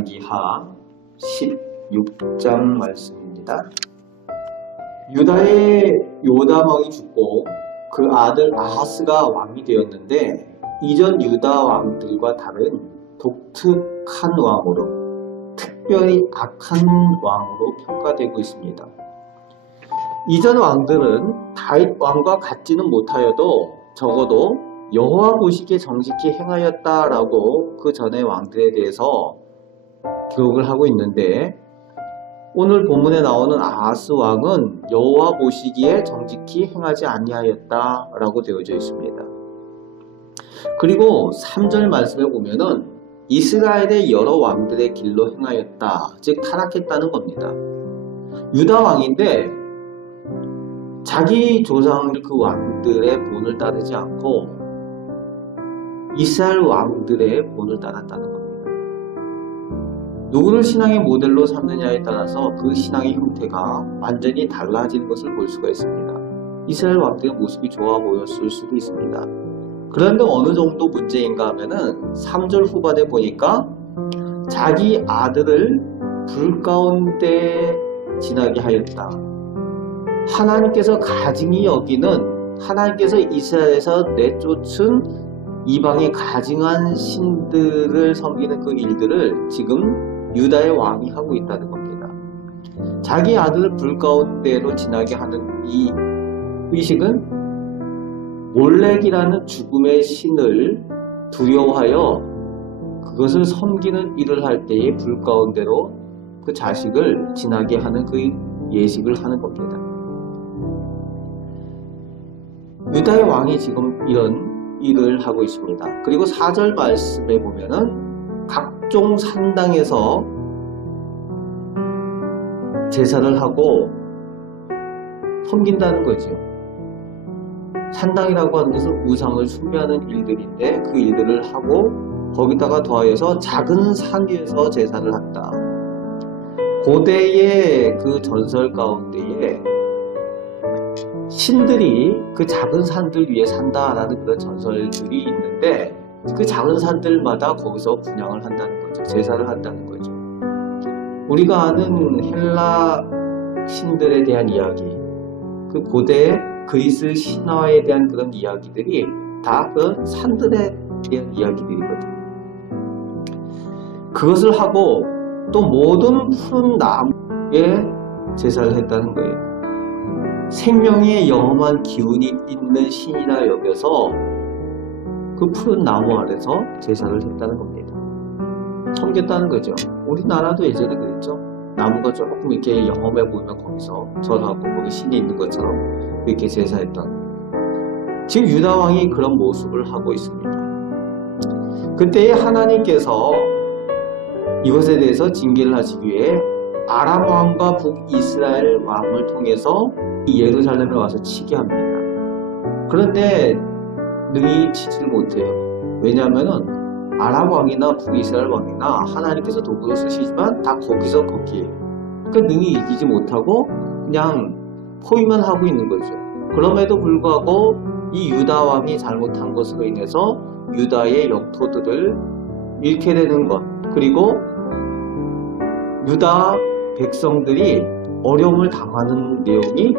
열왕기하 16장 말씀입니다. 유다의 요담 왕이 죽고 그 아들 아하스가 왕이 되었는데 이전 유다 왕들과 다른 독특한 왕으로, 특별히 악한 왕으로 평가되고 있습니다. 이전 왕들은 다윗 왕과 같지는 못하여도 적어도 여호와 보시기에 정직히 행하였다라고 그 전의 왕들에 대해서 기록을 하고 있는데, 오늘 본문에 나오는 아하스 왕은 여호와 보시기에 정직히 행하지 아니하였다라고 되어져 있습니다. 그리고 3절 말씀에 보면은 이스라엘의 여러 왕들의 길로 행하였다, 즉 타락했다는 겁니다. 유다 왕인데 자기 조상 그 왕들의 본을 따르지 않고 이스라엘 왕들의 본을 따랐다는 겁니다. 누구를 신앙의 모델로 삼느냐에 따라서 그 신앙의 형태가 완전히 달라지는 것을 볼 수가 있습니다. 이스라엘 왕들의 모습이 좋아 보였을 수도 있습니다. 그런데 어느 정도 문제인가 하면은 3절 후반에 보니까 자기 아들을 불 가운데 지나게 하였다. 하나님께서 가증히 여기는, 하나님께서 이스라엘에서 내쫓은 이방의 가증한 신들을 섬기는 그 일들을 지금 유다의 왕이 하고 있다는 겁니다. 자기 아들을 불 가운데로 지나게 하는 이 의식은 몰렉이라는 죽음의 신을 두려워하여 그것을 섬기는 일을 할 때에 불 가운데로 그 자식을 지나게 하는 그 예식을 하는 겁니다. 유다의 왕이 지금 이런 일을 하고 있습니다. 그리고 4절 말씀에 보면은 각종 산당에서 제사를 하고 섬긴다는 거죠. 산당이라고 하는 것은 우상을 숭배하는 일들인데 그 일들을 하고 거기다가 더하여서 작은 산 위에서 제사를 한다. 고대의 그 전설 가운데에 신들이 그 작은 산들 위에 산다라는 그런 전설들이 있는데, 그 작은 산들마다 거기서 분향을 한다는 거죠. 제사를 한다는 거죠. 우리가 아는 헬라 신들에 대한 이야기, 그 고대 그리스 신화에 대한 그런 이야기들이 다 그 산들에 대한 이야기들이거든요. 그것을 하고 또 모든 푸른 나무에 제사를 했다는 거예요. 생명의 영험한 기운이 있는 신이라 여겨서 그 푸른 나무 아래서 제사를 했다는 겁니다. 섬겼다는 거죠. 우리나라도 예전에 그랬죠. 나무가 조금 이렇게 영험해 보이면 거기서 절하고 거기 신이 있는 것처럼 이렇게 제사했던, 지금 유다 왕이 그런 모습을 하고 있습니다. 그때에 하나님께서 이것에 대해서 징계를 하시기 위해 아람 왕과 북이스라엘 왕을 통해서 예루살렘에 와서 치게 합니다. 그런데 능히 치지를 못해요. 왜냐하면은 아람 왕이나 북이스라엘 왕이나 하나님께서 도구를 쓰시지만 다 거기서 거기에요. 그러니까 능히 이기지 못하고 그냥 포위만 하고 있는 거죠. 그럼에도 불구하고 이 유다 왕이 잘못한 것으로 인해서 유다의 영토들을 잃게 되는 것, 그리고 유다 백성들이 어려움을 당하는 내용이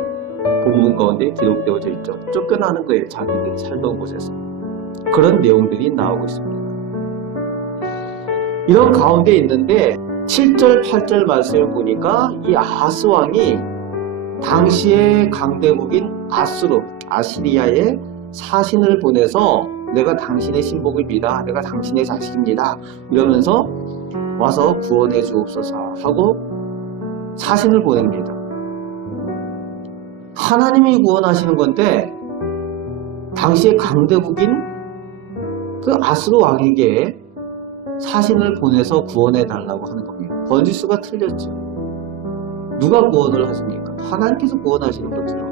본문 가운데 기록되어져 있죠. 쫓겨나는 거예요. 자기들이 살던 곳에서. 그런 내용들이 나오고 있습니다. 이런 가운데 있는데 7절, 8절 말씀을 보니까 이 아하스 왕이 당시의 강대국인 아시리아에 사신을 보내서 내가 당신의 신복을 믿어, 내가 당신의 자식입니다, 이러면서 와서 구원해 주옵소서 하고 사신을 보냅니다. 하나님이 구원하시는 건데 당시의 강대국인 그 아스로 왕에게 사신을 보내서 구원해 달라고 하는 겁니다. 번지수가 틀렸죠. 누가 구원을 하십니까? 하나님께서 구원하시는 거죠.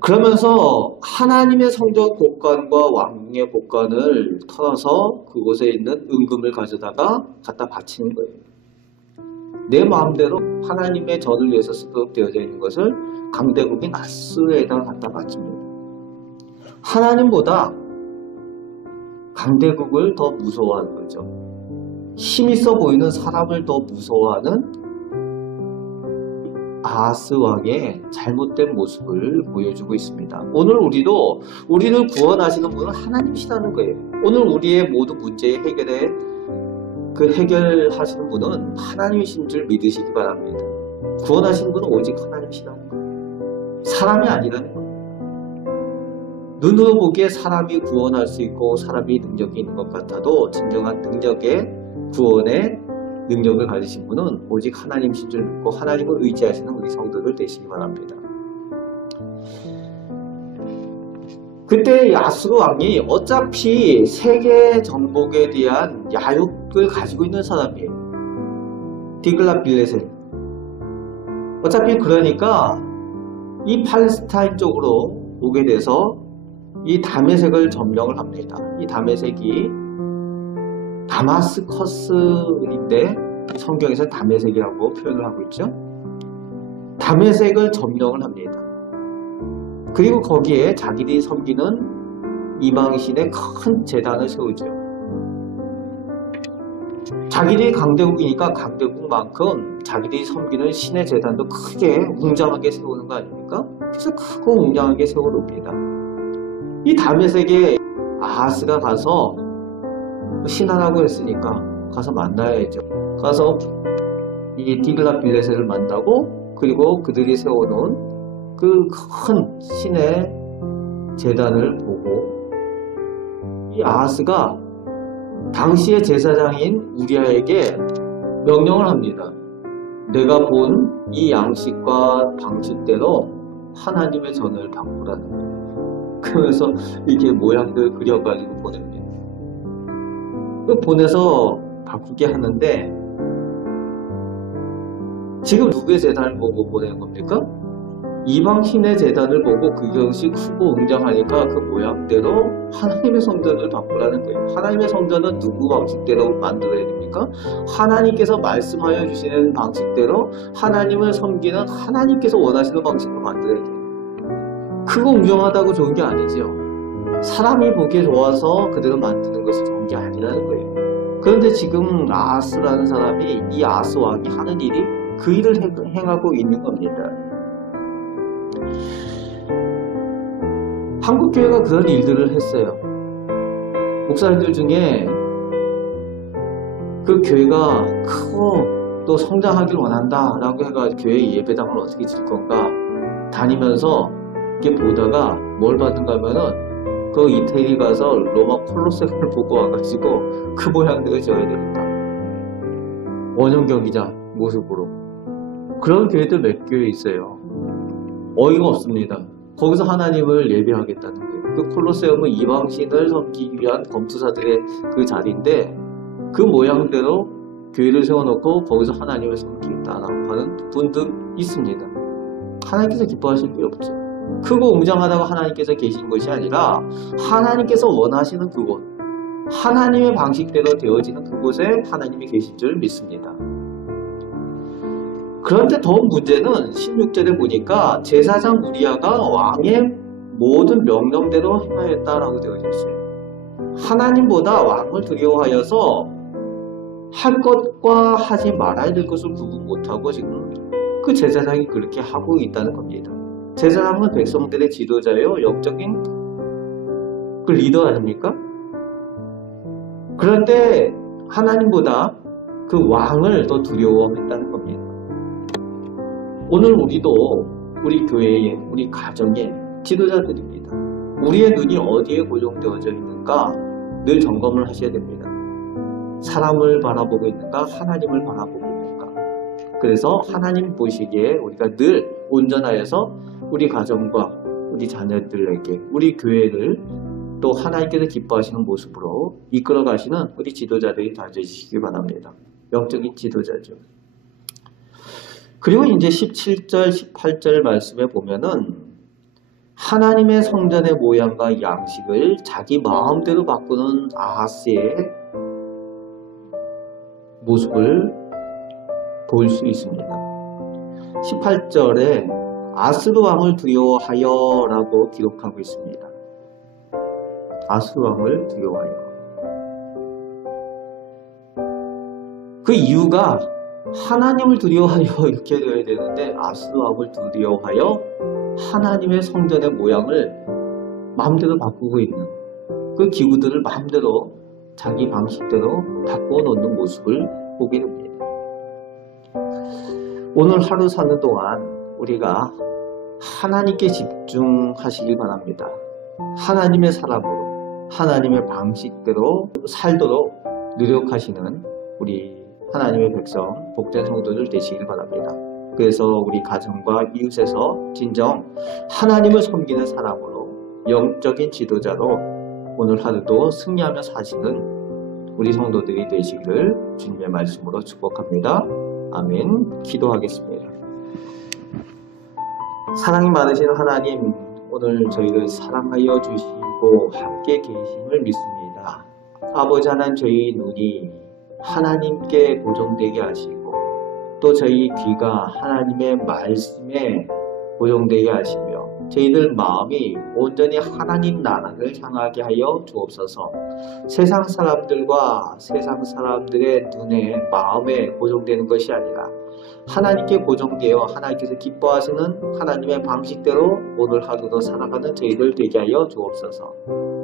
그러면서 하나님의 성전 곳간과 왕궁의 곳간을 털어서 그곳에 있는 은금을 가져다가 갖다 바치는 거예요. 내 마음대로 하나님의 전을 위해서 쓰도록 되어져 있는 것을 강대국인 아스르에다가 갖다 바칩니다. 하나님보다 강대국을 더 무서워하는 거죠. 힘있어 보이는 사람을 더 무서워하는 아하스 왕의 잘못된 모습을 보여주고 있습니다. 오늘 우리를 구원하시는 분은 하나님이시라는 거예요. 오늘 우리의 모든 문제의 해결하시는 분은 하나님이신 줄 믿으시기 바랍니다. 구원하시는 분은 오직 하나님이시라는 거예요. 사람이 아니라는 거예요. 눈으로 보기에 사람이 구원할 수 있고 사람이 능력이 있는 것 같아도 진정한 구원의 능력을 가지신 분은 오직 하나님이신 줄 믿고 하나님을 의지하시는 우리 성도들 되시기 바랍니다. 그때 아수르 왕이 어차피 세계 정복에 대한 야욕을 가지고 있는 사람이에요. 디글랏빌레셀. 어차피 그러니까 이 팔레스타인 쪽으로 오게 돼서 이 다메섹을 점령을 합니다. 이 다메섹이 다마스커스인데 성경에서 다메섹이라고 표현을 하고 있죠. 다메섹을 점령을 합니다. 그리고 거기에 자기들이 섬기는 이방신의 큰 제단을 세우죠. 자기들이 강대국이니까 강대국만큼 자기들이 섬기는 신의 제단도 크게 웅장하게 세우는 거 아닙니까? 그래서 크고 웅장하게 세워놓습니다. 이 다메섹에 아하스가 가서 신하라고 했으니까 가서 만나야죠. 가서 이 디글랏빌레셀을 만나고 그리고 그들이 세워놓은 그 큰 신의 제단을 보고 이 아하스가 당시의 제사장인 우리아에게 명령을 합니다. 내가 본 이 양식과 방식대로 하나님의 전을 바꾸라는 거예요. 그러면서 이렇게 모양들 그려가지고 보냅니다. 보내서 바꾸게 하는데 지금 누구의 재단을 보고 보내는 겁니까? 이방신의 재단을 보고 그것이 크고 웅장하니까 그 모양대로 하나님의 성전을 바꾸라는 거예요. 하나님의 성전은 누구 방식대로 만들어야 됩니까? 하나님께서 말씀하여 주시는 방식대로 하나님을 섬기는 하나님께서 원하시는 방식으로 만들어야 돼요. 크고 웅장하다고 좋은 게 아니죠. 사람이 보기에 좋아서 그대로 만드는 것이 좋은 게 아니라는 거예요. 그런데 지금 아하스라는 사람이 이 아하스 왕이 하는 일이 그 일을 행하고 있는 겁니다. 한국교회가 그런 일들을 했어요. 목사님들 중에 그 교회가 크고 또 성장하길 원한다 라고 해가지고 교회 예배당을 어떻게 질 건가 다니면서 이렇게 보다가 뭘 받는가 하면은 그 이태리 가서 로마 콜로세움을 보고 와가지고 그 모양대로 지어야 되겠다. 원형 경기장 모습으로. 그런 교회들 몇 교회 있어요. 어이가 없습니다. 거기서 하나님을 예배하겠다는 거예요. 그 콜로세움은 이방신을 섬기기 위한 검투사들의 그 자리인데 그 모양대로 교회를 세워놓고 거기서 하나님을 섬기겠다라고 하는 분도 있습니다. 하나님께서 기뻐하실 게 없죠. 크고 웅장하다고 하나님께서 계신 것이 아니라 하나님께서 원하시는 그곳, 하나님의 방식대로 되어지는 그곳에 하나님이 계신 줄 믿습니다. 그런데 더 문제는 16절에 보니까 제사장 우리아가 왕의 모든 명령대로 행하였다라고 되어 있어요. 하나님보다 왕을 두려워하여서 할 것과 하지 말아야 될 것을 구분 못하고 지금 그 제사장이 그렇게 하고 있다는 겁니다. 제사장은 백성들의 지도자요, 영적인 그 리더 아닙니까? 그런데 하나님보다 그 왕을 더 두려워했다는 겁니다. 오늘 우리도 우리 교회에, 우리 가정에 지도자들입니다. 우리의 눈이 어디에 고정되어져 있는가 늘 점검을 하셔야 됩니다. 사람을 바라보고 있는가, 하나님을 바라보고 있는가. 그래서 하나님 보시기에 우리가 늘 온전하여서 우리 가정과 우리 자녀들에게, 우리 교회를 또 하나님께서 기뻐하시는 모습으로 이끌어 가시는 우리 지도자들이 다져주시기 바랍니다. 영적인 지도자죠. 그리고 이제 17절, 18절 말씀에 보면은 하나님의 성전의 모양과 양식을 자기 마음대로 바꾸는 아하스의 모습을 볼 수 있습니다. 18절에 아스루 왕을 두려워하여 라고 기록하고 있습니다. 아스루 왕을 두려워하여. 그 이유가 하나님을 두려워하여 이렇게 되어야 되는데 아수르함을 두려워하여 하나님의 성전의 모양을 마음대로 바꾸고 있는 그 기구들을 마음대로 자기 방식대로 바꾸어 놓는 모습을 보게 됩니다. 오늘 하루 사는 동안 우리가 하나님께 집중하시길 바랍니다. 하나님의 사람으로 하나님의 방식대로 살도록 노력하시는 우리 하나님의 백성 복된 성도들 되시길 바랍니다. 그래서 우리 가정과 이웃에서 진정 하나님을 섬기는 사람으로 영적인 지도자로 오늘 하루도 승리하며 사시는 우리 성도들이 되시기를 주님의 말씀으로 축복합니다. 아멘. 기도하겠습니다. 사랑이 많으신 하나님, 오늘 저희를 사랑하여 주시고 함께 계심을 믿습니다. 아버지 하나님, 저희 눈이 하나님께 고정되게 하시고 또 저희 귀가 하나님의 말씀에 고정되게 하시며 저희들 마음이 온전히 하나님 나라를 향하게 하여 주옵소서. 세상 사람들과 세상 사람들의 눈에 마음에 고정되는 것이 아니라 하나님께 고정되어 하나님께서 기뻐하시는 하나님의 방식대로 오늘 하루도 살아가는 저희들 되게 하여 주옵소서.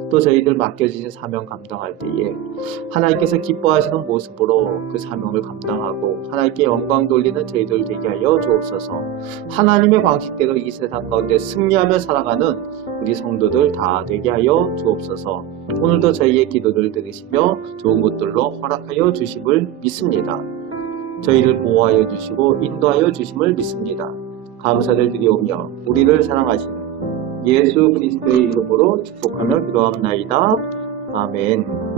또 저희들 맡겨주신 사명 감당할 때에 하나님께서 기뻐하시는 모습으로 그 사명을 감당하고 하나님께 영광 돌리는 저희들 되게 하여 주옵소서. 하나님의 방식대로 이 세상 가운데 승리하며 살아가는 우리 성도들 다 되게 하여 주옵소서. 오늘도 저희의 기도를 들으시며 좋은 것들로 허락하여 주심을 믿습니다. 저희를 보호하여 주시고 인도하여 주심을 믿습니다. 감사를 드리오며 우리를 사랑하시는 예수 그리스도의 이름으로 축복하며 기도합나이다. 아멘.